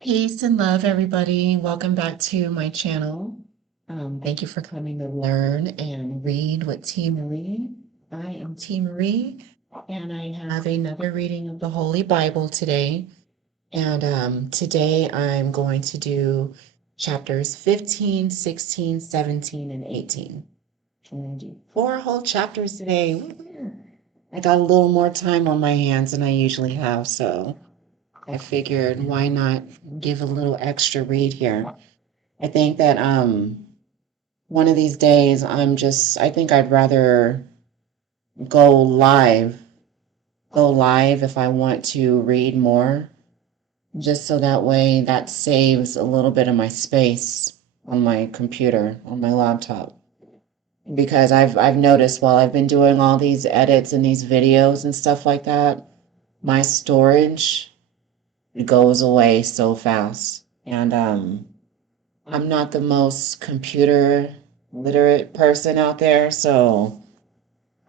Peace and love, everybody. Welcome back to my channel. Thank you for coming to learn and read with T. Marie. I am T. Marie, and I have another reading of the Holy Bible today. And today I'm going to do chapters 15, 16, 17, and 18. I'm going to do 4 whole chapters today. Woo-hoo. I got a little more time on my hands than I usually have, so I figured why not give a little extra read here. I think that one of these days I think I'd rather go live, go live if I want to read more, just so that way that saves a little bit of my space on my computer, on my laptop. Because I've noticed while I've been doing all these edits and these videos and stuff like that, my storage goes away so fast. And I'm not the most computer literate person out there, so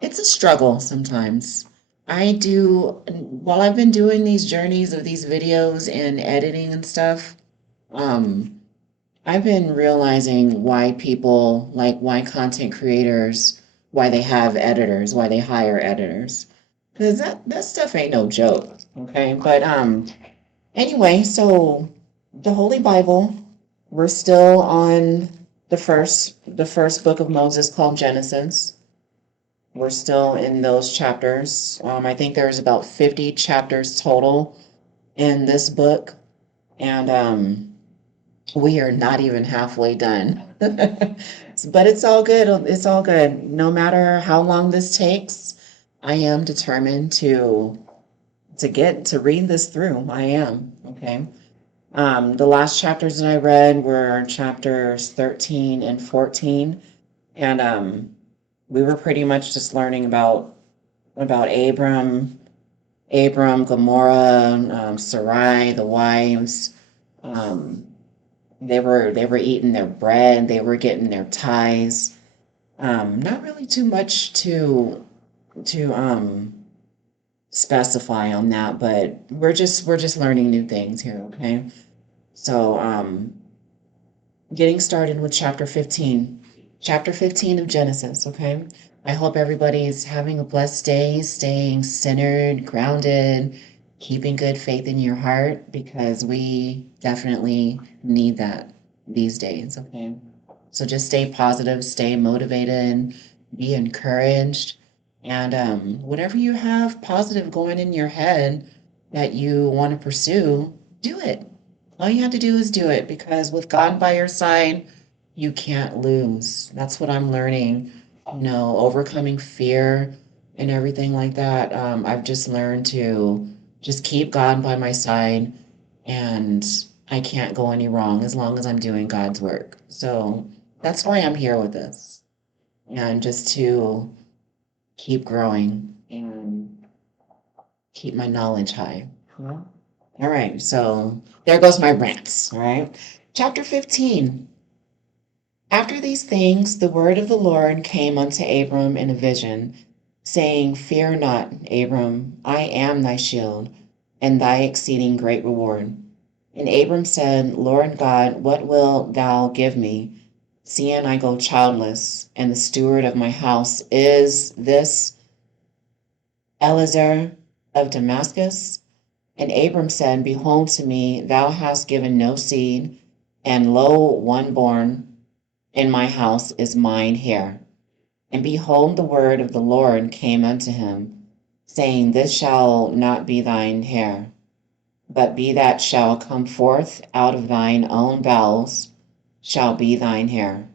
it's a struggle sometimes. While I've been doing these journeys of these videos and editing and stuff, um, I've been realizing why people, like why content creators, why they have editors, why they hire editors. Because that stuff ain't no joke, okay? But anyway, so the Holy Bible, we're still on the first book of Moses called Genesis. We're still in those chapters. I think there's about 50 chapters total in this book, and we are not even halfway done. But it's all good. It's all good. No matter how long this takes, I am determined to read this through. I am, okay? The last chapters that I read were chapters 13 and 14, and we were pretty much just learning about Abram, Gomorrah, Sarai, the wives. Um, they were eating their bread, they were getting their tithes. Not really too much to specify on that, but we're just learning new things here, okay? So getting started with chapter 15 of Genesis, okay? I hope everybody's having a blessed day, staying centered, grounded, keeping good faith in your heart, because we definitely need that these days, okay? So just stay positive, stay motivated, be encouraged, and whatever you have positive going in your head that you want to pursue, do it. All you have to do is do it, because with God by your side, you can't lose. That's what I'm learning. Overcoming fear and everything like that. I've just learned to just keep God by my side, and I can't go any wrong as long as I'm doing God's work. So that's why I'm here with this, and just to keep growing and keep my knowledge high. Yeah. All right, so there goes my rants. All right. Chapter 15. After these things, the word of the Lord came unto Abram in a vision, saying, Fear not, Abram, I am thy shield, and thy exceeding great reward. And Abram said, Lord God, what wilt thou give me, seeing I go childless, and the steward of my house is this Eliezer of Damascus? And Abram said, Behold, to me thou hast given no seed, and lo, one born in my house is mine heir. And behold, the word of the Lord came unto him, saying, This shall not be thine heir, but be that shall come forth out of thine own bowels shall be thine heir.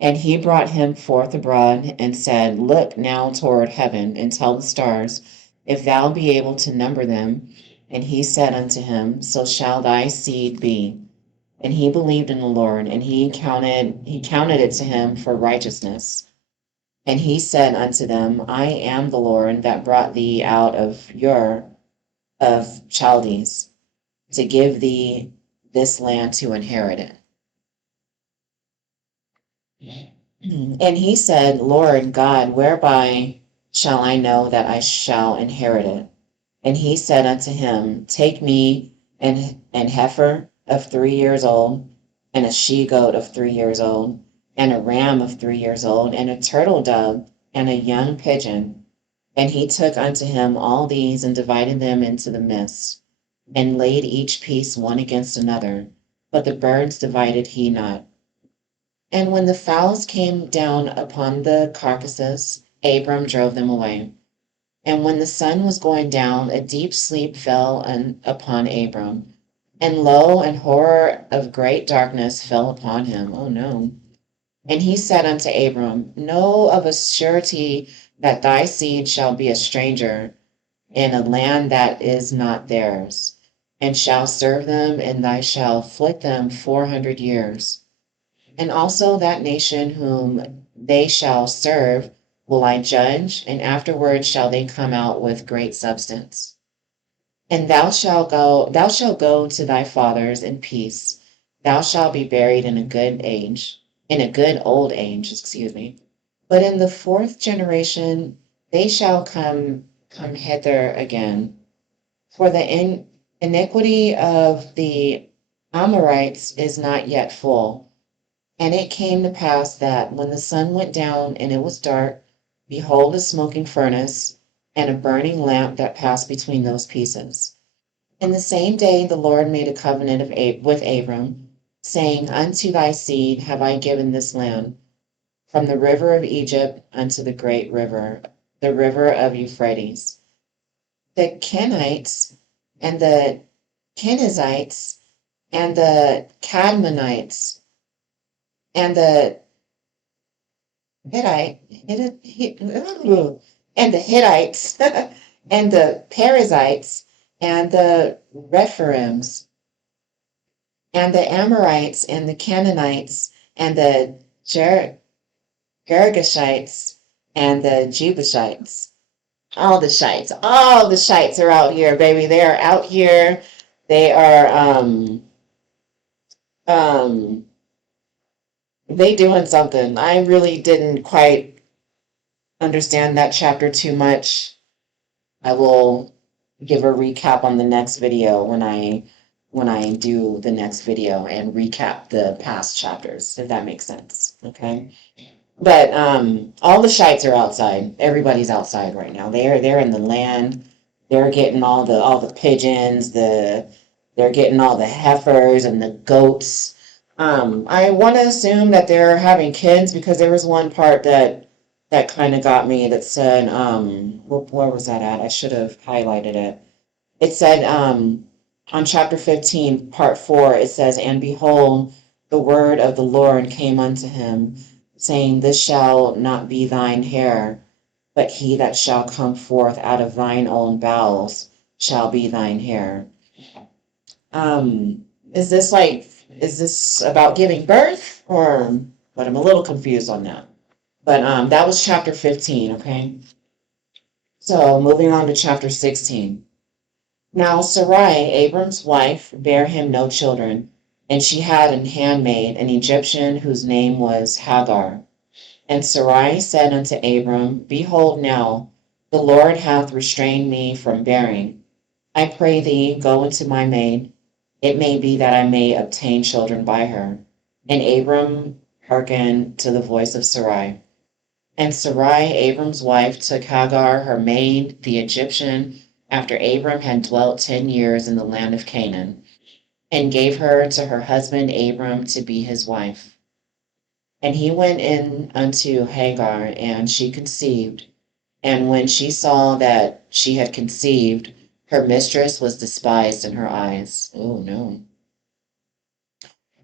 And he brought him forth abroad, and said, Look now toward heaven, and tell the stars, if thou be able to number them. And he said unto him, So shall thy seed be. And he believed in the Lord, and he counted it to him for righteousness. And he said unto them, I am the Lord that brought thee out of of Chaldees, to give thee this land to inherit it. And he said, Lord God, whereby shall I know that I shall inherit it. And he said unto him, Take me an heifer of 3 years old, and a she goat of 3 years old, and a ram of 3 years old, and a turtle dove, and a young pigeon. And he took unto him all these, and divided them into the midst, and laid each piece one against another. But the birds divided he not. And when the fowls came down upon the carcasses, Abram drove them away. And when the sun was going down, a deep sleep fell upon Abram. And lo, an horror of great darkness fell upon him. Oh no. And he said unto Abram, Know of a surety that thy seed shall be a stranger in a land that is not theirs, and shall serve them, and thou shalt afflict them 400 years. And also that nation whom they shall serve will I judge, and afterward shall they come out with great substance. And thou shalt go to thy fathers in peace. Thou shalt be buried in a good old age, excuse me. But in the fourth generation they shall come hither again. For the iniquity of the Amorites is not yet full. And it came to pass that when the sun went down and it was dark, behold, a smoking furnace and a burning lamp that passed between those pieces. And the same day the Lord made a covenant with Abram, saying, Unto thy seed have I given this land, from the river of Egypt unto the great river, the river of Euphrates. The Kenites and the Kenizzites and the Cadmonites and the Hittite, and the Hittites and the Perizzites and the Rephaims and the Amorites and the Canaanites and the Girgashites and the Jebusites. All the shites are out here, baby. They are out here. They are um they doing something. I really didn't quite understand that chapter too much. I will give a recap on the next video when I do the next video and recap the past chapters, if that makes sense. Okay. But all the shites are outside. Everybody's outside right now. They're in the land. They're getting all the pigeons, they're getting all the heifers and the goats. I want to assume that they're having kids because there was one part that kind of got me that said, where was that at? I should have highlighted it. It said, on chapter 15, part 4, it says, And behold, the word of the Lord came unto him, saying, This shall not be thine heir, but he that shall come forth out of thine own bowels shall be thine heir. Um, is this about giving birth, or? But I'm a little confused on that. But that was chapter 15, okay? So moving on to chapter 16. Now Sarai, Abram's wife, bare him no children, and she had an handmaid, an Egyptian, whose name was Hagar. And Sarai said unto Abram, Behold now, the Lord hath restrained me from bearing. I pray thee, go unto my maid. It may be that I may obtain children by her. And Abram hearkened to the voice of Sarai. And Sarai, Abram's wife, took Hagar, her maid, the Egyptian, after Abram had dwelt 10 years in the land of Canaan, and gave her to her husband Abram to be his wife. And he went in unto Hagar, and she conceived. And when she saw that she had conceived, her mistress was despised in her eyes. Oh no.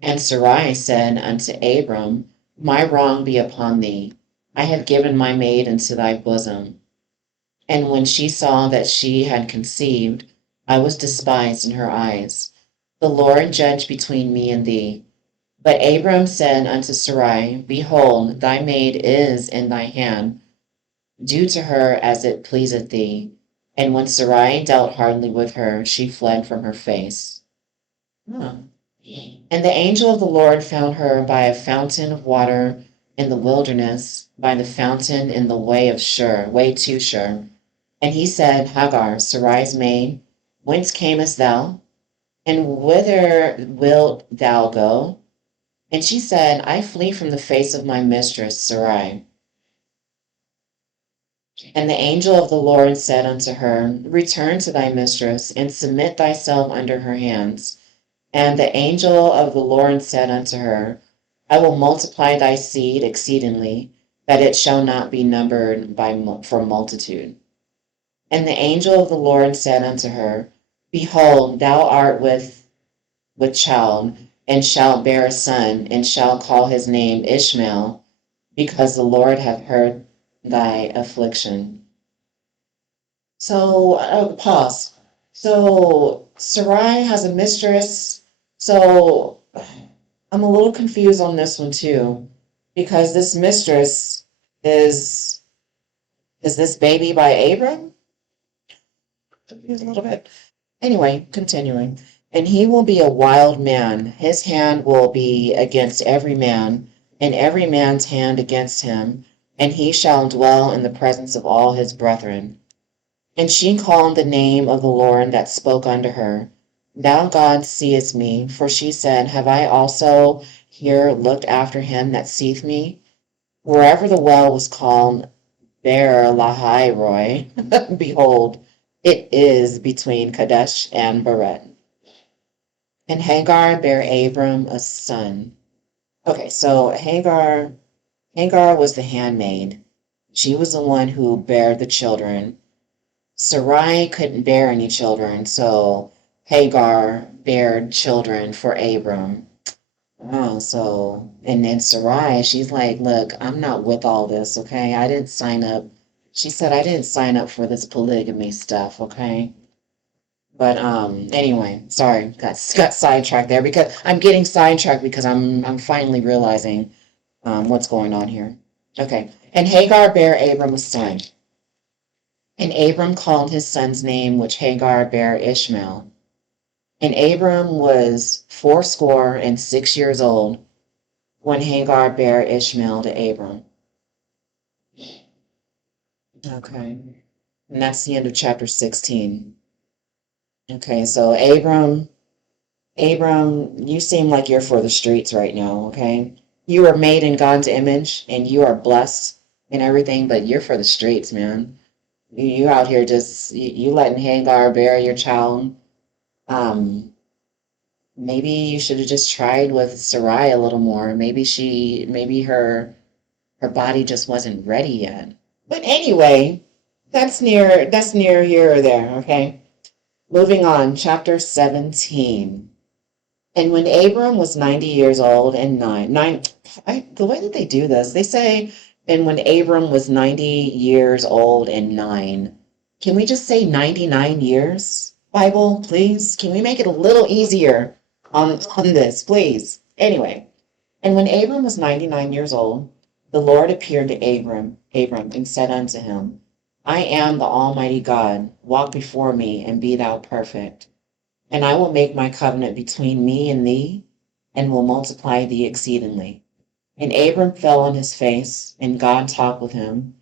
And Sarai said unto Abram, My wrong be upon thee. I have given my maid into thy bosom. And when she saw that she had conceived, I was despised in her eyes. The Lord judge between me and thee. But Abram said unto Sarai, Behold, thy maid is in thy hand. Do to her as it pleaseth thee. And when Sarai dealt hardly with her, she fled from her face. Huh. And the angel of the Lord found her by a fountain of water in the wilderness by the fountain in the way to Shur. And he said, Hagar, Sarai's maid, whence camest thou? And whither wilt thou go? And she said, I flee from the face of my mistress Sarai. And the angel of the Lord said unto her, Return to thy mistress, and submit thyself under her hands. And the angel of the Lord said unto her, I will multiply thy seed exceedingly, that it shall not be numbered for multitude. And the angel of the Lord said unto her, Behold, thou art with child, and shalt bear a son, and shalt call his name Ishmael, because the Lord hath heard thy affliction. So, pause. So, Sarai has a mistress. So, I'm a little confused on this one too, because this mistress is this baby by Abram? Confused a little bit. Anyway, continuing. And he will be a wild man. His hand will be against every man, and every man's hand against him, and he shall dwell in the presence of all his brethren. And she called the name of the Lord that spoke unto her, Thou God seest me, for she said, Have I also here looked after him that seeth me? Wherever the well was called Beer Lahai Roy, behold, it is between Kadesh and Bered. And Hagar bare Abram a son. Okay, so Hagar was the handmaid. She was the one who bare the children. Sarai couldn't bear any children, so Hagar bared children for Abram. Oh, so, and then Sarai, she's like, look, I'm not with all this, okay? I didn't sign up. She said, I didn't sign up for this polygamy stuff, okay? But anyway, sorry, got sidetracked there because I'm getting sidetracked because I'm finally realizing what's going on here. Okay, and Hagar bare Abram a son. And Abram called his son's name, which Hagar bare Ishmael. And Abram was 86 old when Hagar bare Ishmael to Abram. Okay, and that's the end of chapter 16. Okay, so Abram, you seem like you're for the streets right now, okay? You are made in God's image and you are blessed and everything, but you're for the streets, man. You out here just you letting Hagar bear your child. Um, Maybe you should have just tried with Sarai a little more. Maybe her body just wasn't ready yet. But anyway, that's near here or there, okay? Moving on, chapter 17. And when Abram was 90 years old and the way that they do this, they say, and when Abram was 90 years old and 9. Can we just say 99 years? Bible, please? Can we make it a little easier on this, please? Anyway, and when Abram was 99 years old, the Lord appeared to Abram, and said unto him, I am the Almighty God. Walk before me, and be thou perfect. And I will make my covenant between me and thee, and will multiply thee exceedingly. And Abram fell on his face, and God talked with him,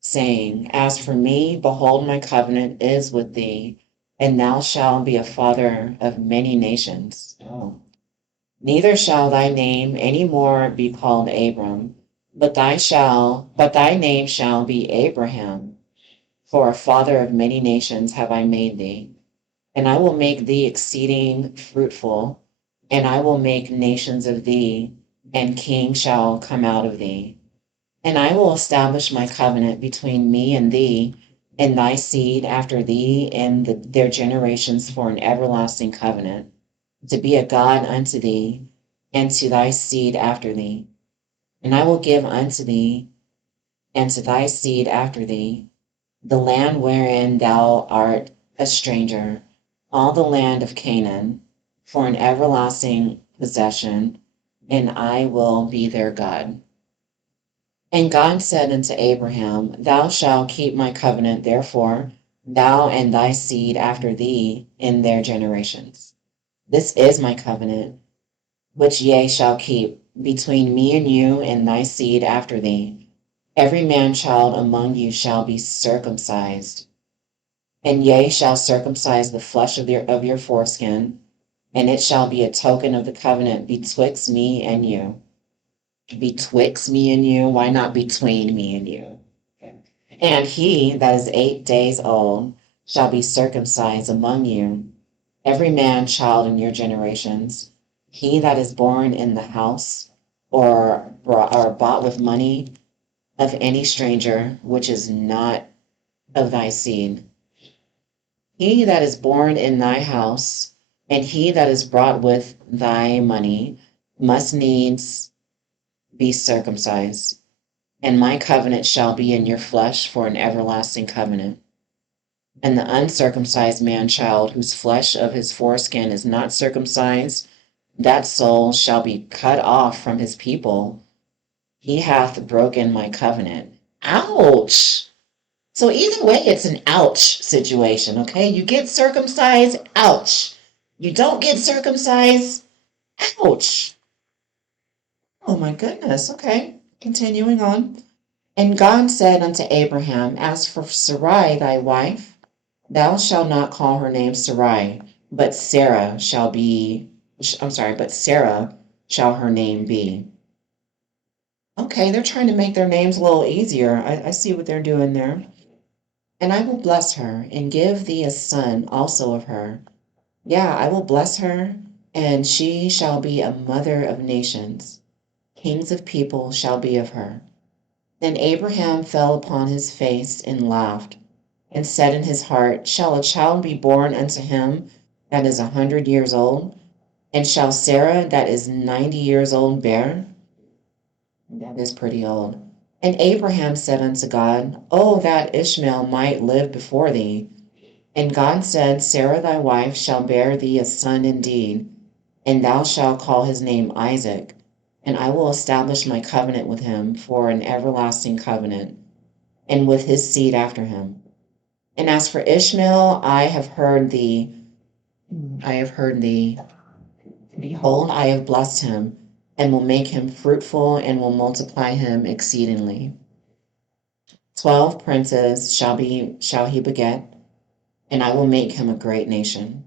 saying, As for me, behold, my covenant is with thee, and thou shalt be a father of many nations. Oh. Neither shall thy name any more be called Abram, but thy name shall be Abraham, for a father of many nations have I made thee. And I will make thee exceeding fruitful, and I will make nations of thee, and kings shall come out of thee. And I will establish my covenant between me and thee, and thy seed after thee, and their generations for an everlasting covenant, to be a God unto thee, and to thy seed after thee. And I will give unto thee, and to thy seed after thee, the land wherein thou art a stranger, all the land of Canaan, for an everlasting possession, and I will be their God. And God said unto Abraham, Thou shalt keep my covenant, therefore, thou and thy seed after thee in their generations. This is my covenant, which ye shall keep between me and you and thy seed after thee. Every man child among you shall be circumcised, and ye shall circumcise the flesh of your foreskin, and it shall be a token of the covenant betwixt me and you. Betwixt me and you, why not between me and you? Okay. And he that is 8 days old shall be circumcised among you, every man child in your generations. He that is born in the house or bought with money of any stranger, which is not of thy seed. He that is born in thy house, and he that is brought with thy money, must needs be circumcised. And my covenant shall be in your flesh for an everlasting covenant. And the uncircumcised man child, whose flesh of his foreskin is not circumcised, that soul shall be cut off from his people. He hath broken my covenant. Ouch! So either way, it's an ouch situation, okay? You get circumcised, ouch. You don't get circumcised, ouch. Oh my goodness, okay. Continuing on. And God said unto Abraham, As for Sarai thy wife, thou shalt not call her name Sarai, but Sarah shall her name be. Okay, they're trying to make their names a little easier. I see what they're doing there. And I will bless her and give thee a son also of her. Yeah, I will bless her, and she shall be a mother of nations. Kings of people shall be of her. Then Abraham fell upon his face and laughed, and said in his heart, Shall a child be born unto him that is 100 years old? And shall Sarah that is 90 years old bear? That is pretty old. And Abraham said unto God, Oh, that Ishmael might live before thee. And God said, Sarah thy wife shall bear thee a son indeed, and thou shalt call his name Isaac, and I will establish my covenant with him for an everlasting covenant, and with his seed after him. And as for Ishmael, I have heard thee. Behold, I have blessed him, and will make him fruitful, and will multiply him exceedingly. 12 princes shall he beget, and I will make him a great nation.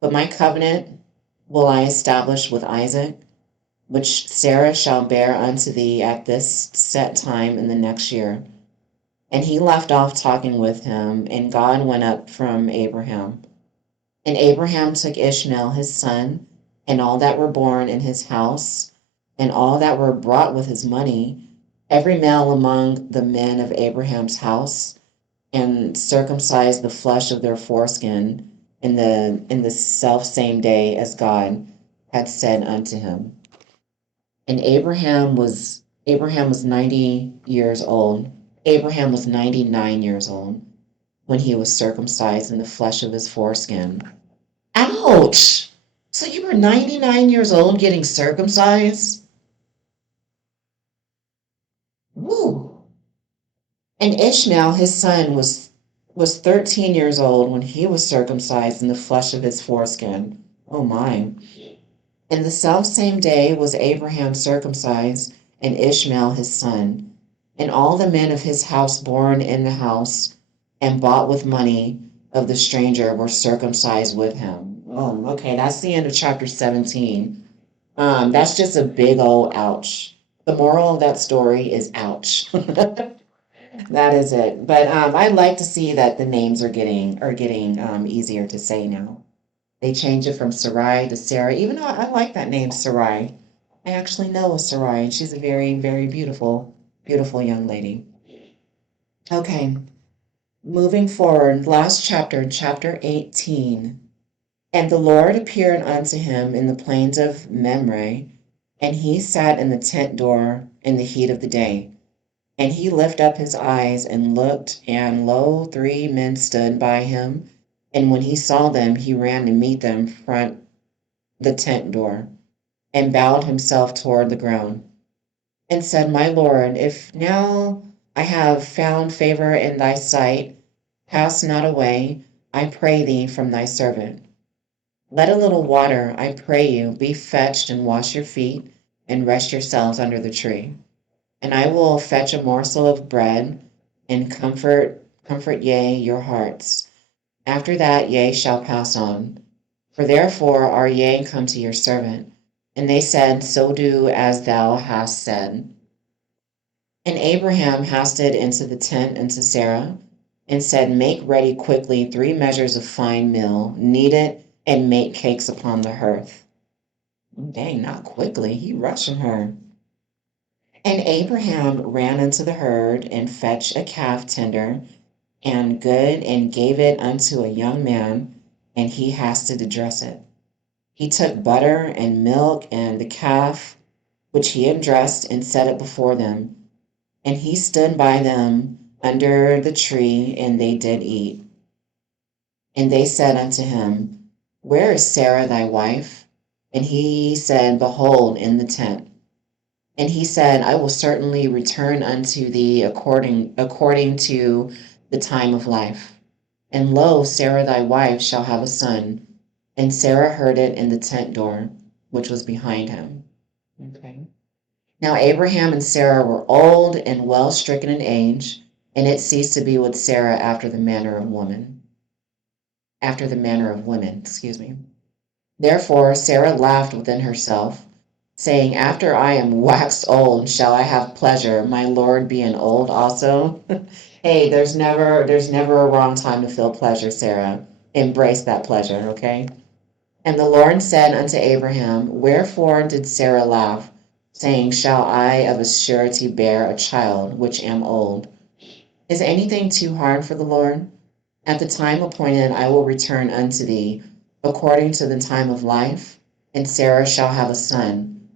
But my covenant will I establish with Isaac, which Sarah shall bear unto thee at this set time in the next year. And he left off talking with him, and God went up from Abraham. And Abraham took Ishmael his son, and all that were born in his house, and all that were brought with his money, every male among the men of Abraham's house, and circumcised the flesh of their foreskin in the self same day as God had said unto him. And Abraham was 90 years old. Abraham was 99 years old when he was circumcised in the flesh of his foreskin. Ouch! So you were 99 years old getting circumcised? Woo! And Ishmael, his son, was 13 years old when he was circumcised in the flesh of his foreskin. Oh my. And the selfsame day was Abraham circumcised, and Ishmael his son, and all the men of his house born in the house, and bought with money of the stranger, were circumcised with him. Oh, okay, that's the end of chapter 17. That's just a big old ouch. The moral of that story is ouch. That is it. But I'd like to see that the names are getting easier to say now. They change it from Sarai to Sarah, even though I like that name, Sarai. I actually know a Sarai, and she's a very, very beautiful, beautiful young lady. Okay, moving forward, last chapter, chapter 18. And the Lord appeared unto him in the plains of Mamre, and he sat in the tent door in the heat of the day. And he lifted up his eyes and looked, and lo, 3 men stood by him. And when he saw them, he ran to meet them front the tent door, and bowed himself toward the ground, and said, My Lord, if now I have found favor in thy sight, pass not away, I pray thee, from thy servant. Let a little water, I pray you, be fetched, and wash your feet, and rest yourselves under the tree. And I will fetch a morsel of bread, and comfort ye your hearts. After that ye shall pass on. For therefore are ye come to your servant. And they said, So do as thou hast said. And Abraham hasted into the tent unto Sarah, and said, Make ready quickly 3 measures of fine meal, knead it, and make cakes upon the hearth. Dang, not quickly, he rushing her. And Abraham ran unto the herd, and fetched a calf tender and good, and gave it unto a young man, and he hasted to dress it. He took butter and milk and the calf, which he had dressed, and set it before them. And he stood by them under the tree, and they did eat. And they said unto him, Where is Sarah thy wife? And he said, Behold, in the tent. And he said, I will certainly return unto thee according to the time of life. And lo, Sarah thy wife shall have a son. And Sarah heard it in the tent door, which was behind him. Okay. Now Abraham and Sarah were old and well stricken in age, and it ceased to be with Sarah after the manner of women. Excuse me. Therefore Sarah laughed within herself, saying, After I am waxed old, shall I have pleasure, my Lord being old also? Hey, there's never a wrong time to feel pleasure, Sarah. Embrace that pleasure, okay? And the Lord said unto Abraham, Wherefore did Sarah laugh, saying, Shall I of a surety bear a child, which am old? Is anything too hard for the Lord? At the time appointed I will return unto thee, according to the time of life, and Sarah shall have a son.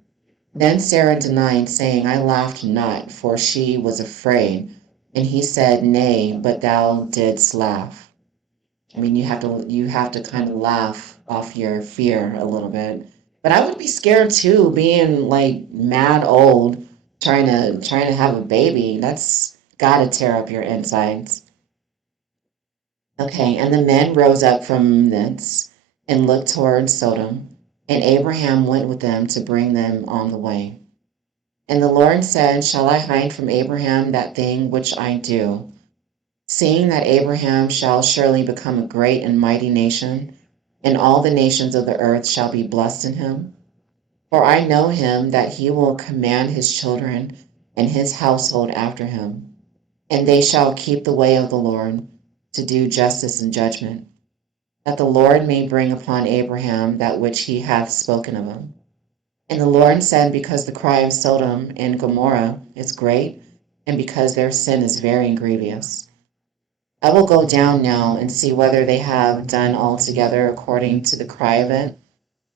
Then Sarah denied, saying, I laughed not, for she was afraid. And he said, Nay, but thou didst laugh. I mean, you have to kind of laugh off your fear a little bit. But I would be scared too, being like mad old, trying to have a baby. That's gotta tear up your insides. Okay, and the men rose up from thence and looked toward Sodom, and Abraham went with them to bring them on the way. And the Lord said, Shall I hide from Abraham that thing which I do? Seeing that Abraham shall surely become a great and mighty nation, and all the nations of the earth shall be blessed in him. For I know him that he will command his children and his household after him, and they shall keep the way of the Lord, to do justice and judgment, that the Lord may bring upon Abraham that which he hath spoken of him. And the Lord said, Because the cry of Sodom and Gomorrah is great, and because their sin is very grievous, I will go down now and see whether they have done altogether according to the cry of it,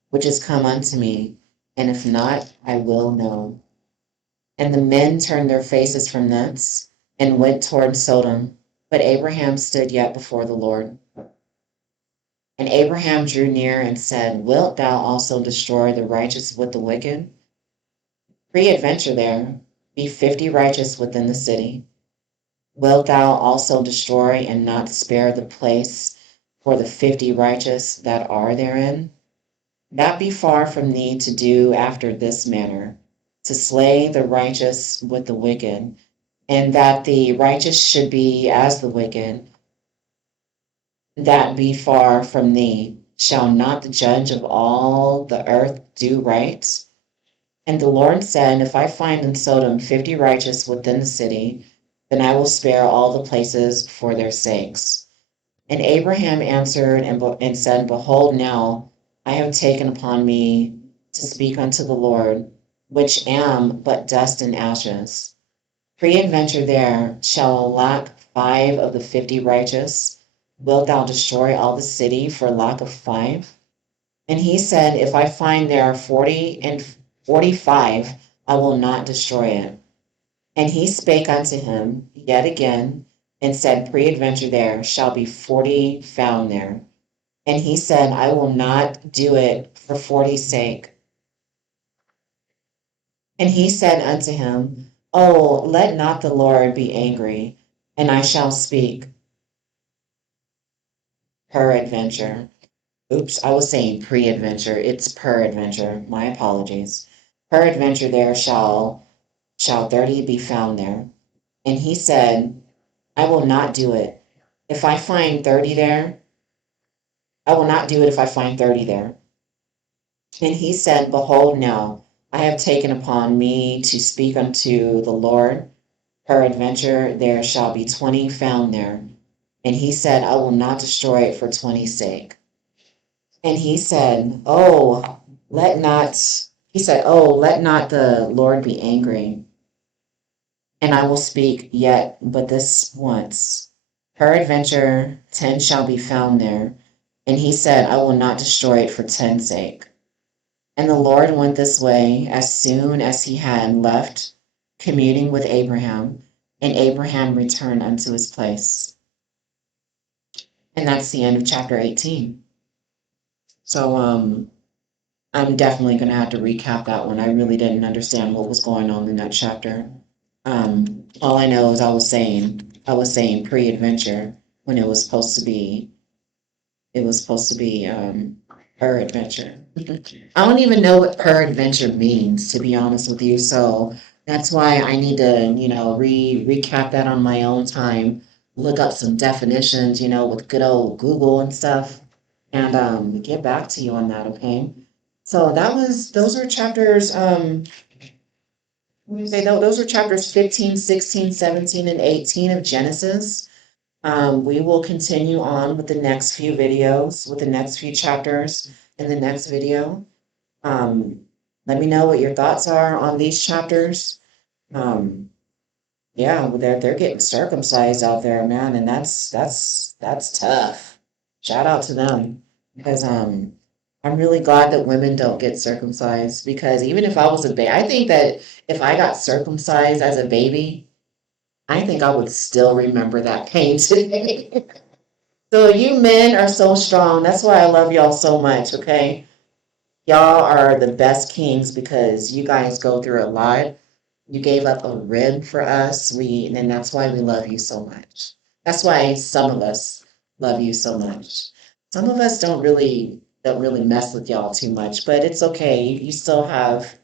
which is come unto me, and if not, I will know. And the men turned their faces from thence, and went toward Sodom, but Abraham stood yet before the Lord. And Abraham drew near and said, Wilt thou also destroy the righteous with the wicked? Peradventure there be 50 righteous within the city. Wilt thou also destroy and not spare the place for the 50 righteous that are therein? That be far from thee to do after this manner, to slay the righteous with the wicked, and that the righteous should be as the wicked. That be far from thee. Shall not the judge of all the earth do right? And the Lord said, If I find in Sodom 50 righteous within the city, then I will spare all the places for their sakes. And Abraham answered and said, Behold, now I have taken upon me to speak unto the Lord, which am but dust and ashes. Peradventure there shall lack 5 of the 50 righteous. Wilt thou destroy all the city for lack of 5? And he said, If I find there are 40 and 45, I will not destroy it. And he spake unto him yet again, and said, Peradventure there shall be 40 found there. And he said, I will not do it for 40's sake. And he said unto him, Oh, let not the Lord be angry, and I shall speak. Peradventure. Oops, I was saying pre-adventure. It's peradventure. My apologies. Peradventure there shall 30 be found there. And he said, I will not do it. If I find 30 there, I will not do it if I find 30 there. And he said, Behold, now I have taken upon me to speak unto the Lord. Peradventure there shall be 20 found there. And he said, I will not destroy it for 20's sake. And he said, let not the Lord be angry. And I will speak yet but this once. Peradventure 10 shall be found there. And he said, I will not destroy it for 10's sake. And the Lord went this way as soon as he had left communing with Abraham, and Abraham returned unto his place. And that's the end of chapter 18. So I'm definitely going to have to recap that one. I really didn't understand what was going on in that chapter. All I know is I was saying pre-adventure when it was supposed to be her adventure. I don't even know what per adventure means, to be honest with you. So that's why I need to, recap that on my own time, look up some definitions, with good old Google and stuff, and get back to you on that, okay? So those are chapters, those are chapters 15, 16, 17, and 18 of Genesis. We will continue on with the next few videos, with the next few chapters in the next video. Let me know what your thoughts are on these chapters. Yeah, they're getting circumcised out there, man, and that's tough. Shout out to them because I'm really glad that women don't get circumcised because even if I was a baby, I think that if I got circumcised as a baby, I think I would still remember that pain today. So you men are so strong. That's why I love y'all so much, okay? Y'all are the best kings because you guys go through a lot. You gave up a rib for us. And that's why we love you so much. That's why some of us love you so much. Some of us don't really mess with y'all too much, but it's okay. You still have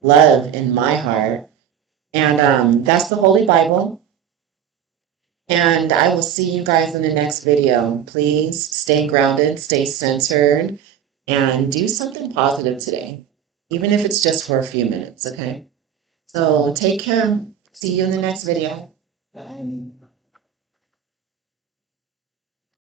love in my heart. And that's the Holy Bible. And I will see you guys in the next video. Please stay grounded, stay centered, and do something positive today, even if it's just for a few minutes, okay? So take care. See you in the next video. Bye.